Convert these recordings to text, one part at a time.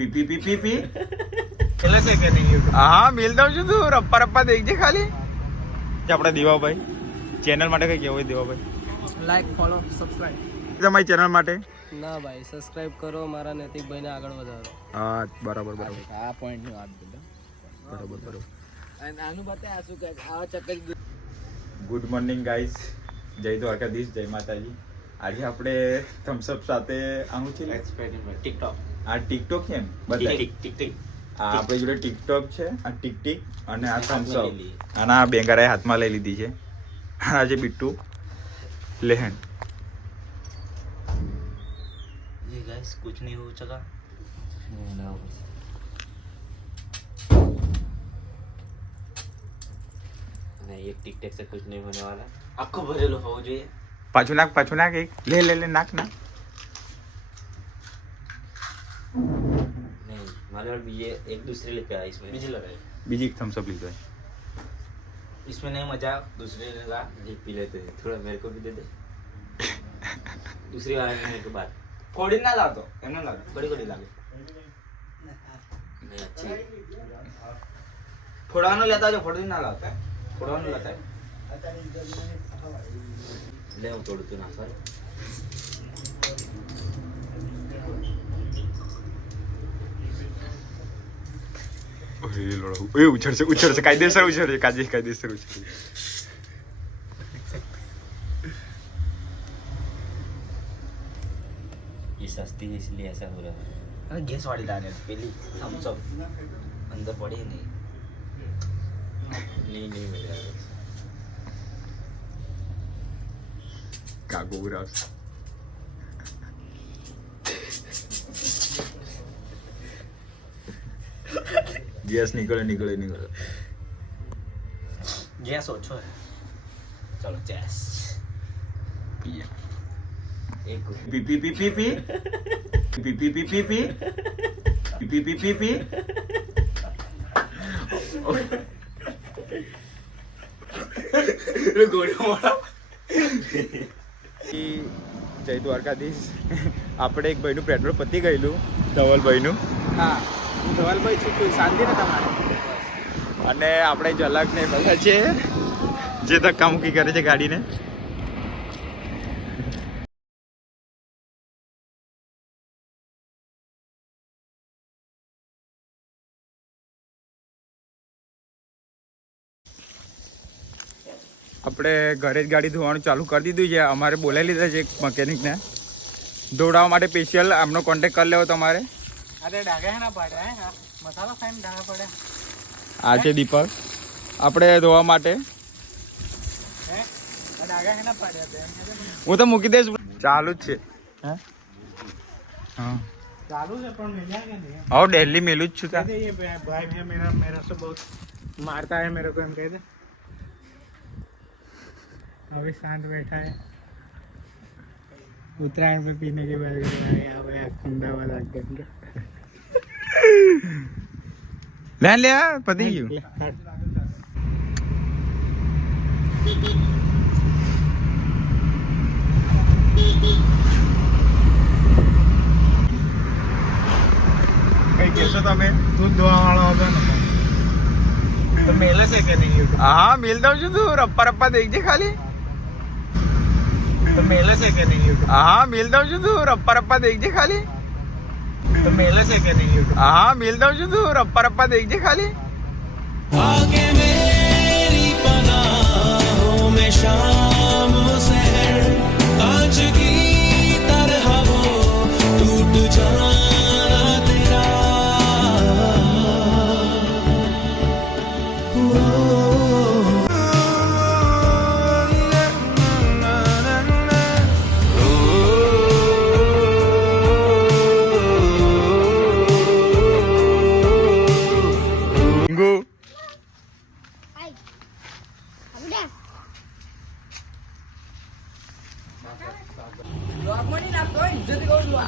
પી એટલે છે કે નહીં? હા મિલ દઉં છું તું રપ્પા રપ્પા દેખજે ખાલી. આપણા દેવાભાઈ ચેનલ માટે કઈ કહેવું હોય દેવાભાઈ? Like follow subscribe. તમારી ચેનલ માટે ના ભાઈ સબસ્ક્રાઇબ કરો, મારા નૈતિકભાઈને આગળ વધારો. હા બરાબર બરાબર આ પોઈન્ટની વાત બોલો. બરાબર બરાબર. અને આનું બતાય શું કે આ ચક્કર. ગુડ મોર્નિંગ ગાઈઝ, જય દ્વારકાધીશ, જય માતાજી. આજે આપણે થમ્સઅપ સાથે આવું છે ટિકટોક. આ ટિકટોક છે એમ બધા ટિક આ આપણી જોડે ટિકટોક છે, આ ટિકટિક અને આ થમ્સઅપ અને આ બેંગારાએ હાથમાં લઈ લીધી છે. આ છે બિટ્ટુ લેહન. ये गाइस कुछ नहीं हो सका. नहीं एक टिकटॉक से कुछ नहीं होने वाला. आपको भरेलो होવો જોઈએ. પાછું નાખ એક લે નાખ. नहीं हमारे और ये एक दूसरे लेके आए इसमें बीजे लगाए. બીજી એક થમ્સઅપ લીધો है. इसमें नहीं मजा, दूसरे ने लगा एक पी लेते हैं. थोड़ा मेरे को भी दे दे. दूसरी वाले ने मेरे को बात कोड़ी ना लातो एमने लाग बड़ी लागे नहीं अच्छी. फोड़ानो लेता जो फोड़ी ना लाता है, फोड़ानो लेता है ले वो तोड़ तू ना सर. ઉછળશે કાયદેસર ઉછળશે. ये सस्ती है इसलिए ऐसा हो रहा है. अरे गैस वाली लाने पहली हम सब अंदर पड़े ही नहीं मिला. કાગો ઉરાવશે. ગેસ નીકળે. गैस ओछो है. चलो चैस एक પી. જય દ્વારકાધીશ. આપણે એક ભાઈનું પેટ્રોલ પતી ગયેલું, ધવલભાઈનું. હા ધવલભાઈ છું શાંતિ ને તમારે. અને આપણે ઝલક ને બધા છે જે ધક્કા મૂકી કરે છે ગાડીને. આપણે ઘરે જ ગાડી ધોવાનું ચાલુ કરી દીધું છે. અમારે બોલાવી લીધા છે એક મકેનિકને ધોડાવવા માટે. સ્પેશિયલ આમનો કોન્ટેક્ટ કરી લેવો તમારે. આ છે દીપક આપણે ધોવા માટે. હું તો મૂકી દઈશ, ચાલુ જ છે. હા चालू है पर मिला के नहीं. और दिल्ली मिलू જ છું. ये भाई है मेरा से बहुत मारता है मेरे को. हम कह दे अभी शांत बैठा है. उत्तरायण पे पीने के बाद यहाँ पे ठंडा वाला गंगा લે પતી ગયું. કઈ કહેશો તમે? दूध धोवा वाला होता है ना तो मेले से के नहीं. હા મિલ દઉં છું તું રપ્પા દેખજે ખાલી. तो मेले से के नहीं. હા મિલ દઉં છું તું રપ્પા દેખજે ખાલી. तो मेले से के नहीं. હા મિલ દઉં છું તું રપ્પા દેખજે ખાલી. आगे मेरी पनाहों में शाम वो सहर कांच की तरह वो टूट जाना तेरा.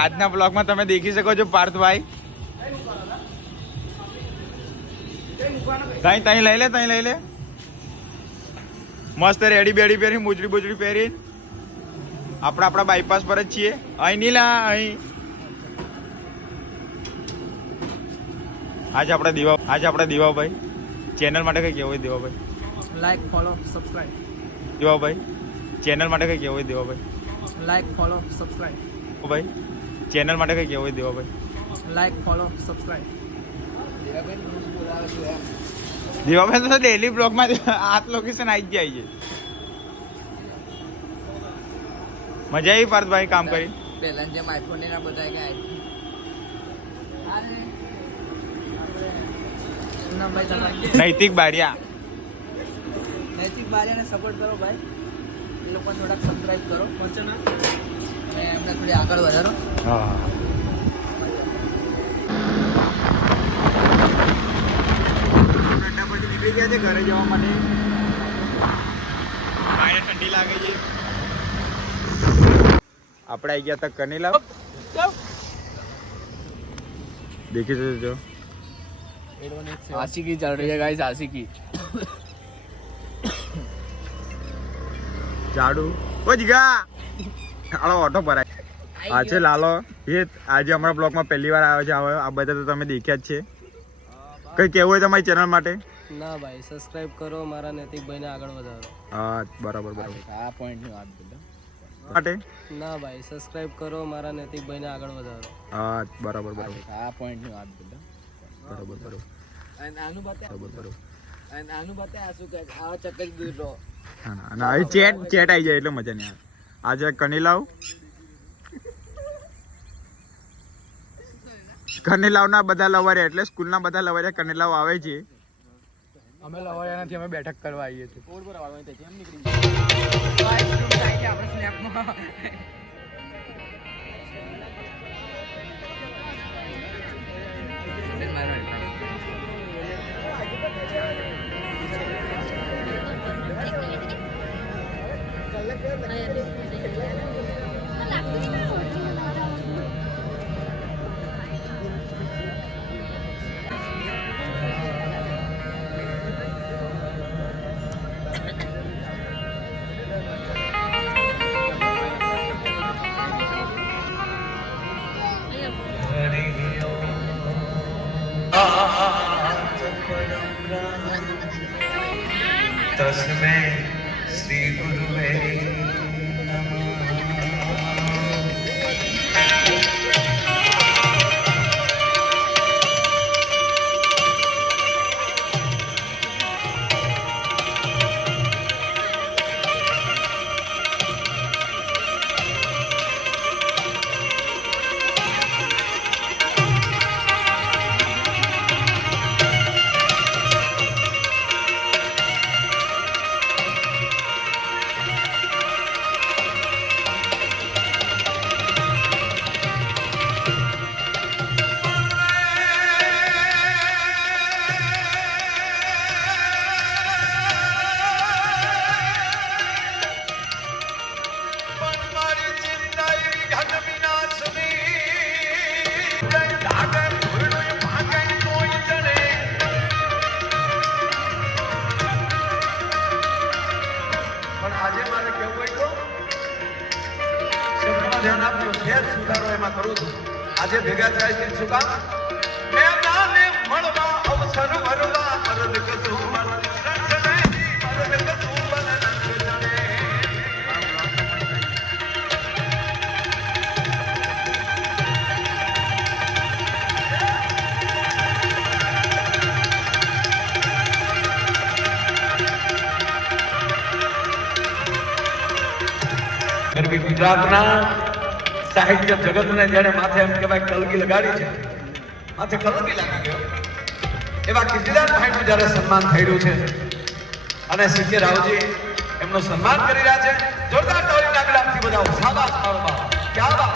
આજના બ્લોગમાં તમે દેખી શકો છો પાર્થભાઈ. તઈ લઈ લે. મસ્ત રેડી બેડી પહેરી, મોજડી બોજડી પહેરી આપણા બાયપાસ પર જ છીએ. અહીં નહીં લા અહીં આજે આપણા દેવાભાઈ ચેનલ માટે કઈ કહેવું હોય Devabhai? Like follow subscribe. Devabhai channel માટે કઈ કહેવું હોય દેવાભાઈ? Like follow subscribe. ભાઈ ચેનલ માટે કઈ કહેવું હોય Devabhai? Like follow subscribe. Devabhai તો ડેલી બ્લોગમાં આ લોકેશન આવી જાય છે. મજા આવી પાર્થભાઈ કામ કરી? પહેલા જેમ આઈફોન ને બધા કે નૈતિક બારિયા નૈતિક બારિયાને સપોર્ટ કરો ભાઈ. એ લોકોને થોડાક સબસ્ક્રાઇબ કરો અને એમને થોડી આગળ વધારો. હા પછી નીકળી ગયા છે ઘરે જવા માટે. બાય ઠંડી લાગે છે. આપણે આવી ગયા હતા કનેલા. દેખી જો आशिकी चल रही है गाइस, आशिकी. જાડુ ઓ જીગા આલો ઓટો ભરાય. આ છે લાલો. એ આજે અમારા બ્લોગમાં પહેલી વાર આવ્યો છે. આ બધા તો તમે દેખ્યા જ છે. કઈ કહેવું હોય તમારી ચેનલ માટે? ના ભાઈ સબસ્ક્રાઇબ કરો, મારા નૈતિકભાઈને આગળ વધારો. હા બરાબર આ પોઈન્ટની વાત બોલો માટે. ના ભાઈ સબસ્ક્રાઇબ કરો, મારા નૈતિકભાઈને આગળ વધારો. હા બરાબર આ પોઈન્ટની વાત બોલો બરાબર. અને આનું બતાય શું કહે આવા ચક્કર દૂર રહો. ના હવે ચેટ આવી જાય એટલે મજા નહીં આવે. આજે કનેલાવના બધા લવારિયા એટલે સ્કૂલના બધા લવારિયા કનેલાવ આવે છે. અમે લવાયા નથી, અમે બેઠક કરવા આવીએ છીએ. तस्मै श्री गुरुवे આજે ભેગા થાય છે શું કામ? મેદાને મળવા અવસર ભરવા મરદ કશું મન રંજને મરદ કશું મન રંજને. ગરવી ગુજરાતના સાહિત્ય જગતને જેને માથે એમ કહેવાય કલગી લગાડી છે, માથે કલગી લાગી ગયો એવા કીર્તિદાન ભાઈનું જ્યારે સન્માન થઈ રહ્યું છે અને સીકે રાવજી એમનું સન્માન કરી રહ્યા છે. જોરદાર તાળીના ગળાથી બધાઓ શાબાશ મારવા. ક્યાં વાત.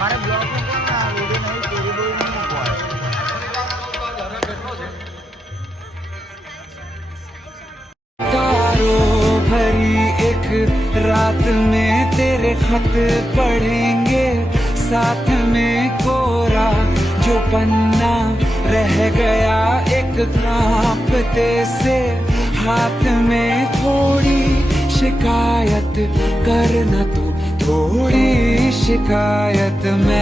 મારે બ્લોગમાં પણ આ વિડીયો નહીં પૂરી બહુ નહીં મૂકવા. तारों भरी एक रात में तेरे खत पढ़ेंगे साथ में कोरा जो पन्ना रह गया एक कांपते से हाथ में थोड़ी शिकायत करना, तो थोड़ी शिकायत मैं